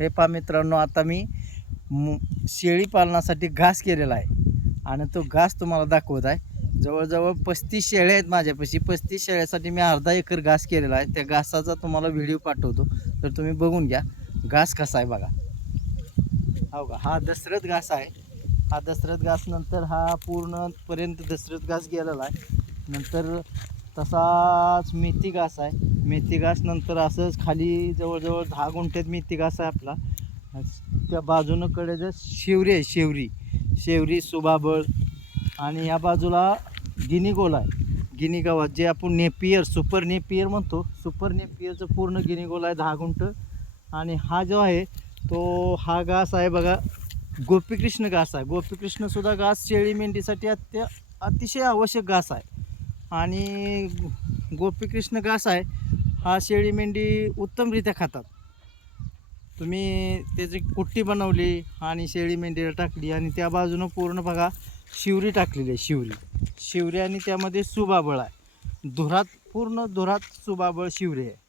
हे पहा मित्रांनो, आता मी शेळी पालनासाठी घास केलेला आहे आणि तो घास तुम्हाला दाखवत आहे. जवळजवळ 35 शेळ्या आहेत माझ्यापाशी. 35 शेळ्यासाठी मी अर्धा एकर घास केलेला आहे. त्या घासाचा तुम्हाला व्हिडिओ पाठवतो, तर तुम्ही बघून घ्या घास कसा आहे बघा. हो का, हा दशरथ घास आहे. हा दशरथ घास नंतर हा पूर्णपर्यंत दशरथ घास गेलेला आहे. नंतर तसाच मेथी घास आहे. मेथी घास नंतर असंच खाली जवळजवळ 10 गुंठ्यात मेथी घास आहे आपला. त्या बाजूनं कडे जर शेवरी आहे, शेवरी सुबाबळ. आणि या बाजूला गिनी गोल आहे. गिनी गव्हात जे आपण नेपियर सुपर नेपियर म्हणतो, सुपर नेपियरचं पूर्ण गिनी गोल आहे 10 गुंठ. आणि हा जो आहे तो हा घास आहे बघा, गोपीकृष्ण घास आहे. गोपीकृष्णसुद्धा घास शेळी मेंढीसाठी अतिशय आवश्यक घास आहे. आणि गोपीकृष्ण घास आहे हा शेळी मेंढी उत्तमरित्या खातात. तुम्ही त्याची कुट्टी बनवली आणि शेळी मेंढीला टाकली आणि त्या बाजूनं पूर्ण बघा शिवरी टाकलेली आहे. शिवरी आणि त्यामध्ये सुबाबळ आहे. धुरात पूर्ण धुरात सुबाबळ शिवरी आहे.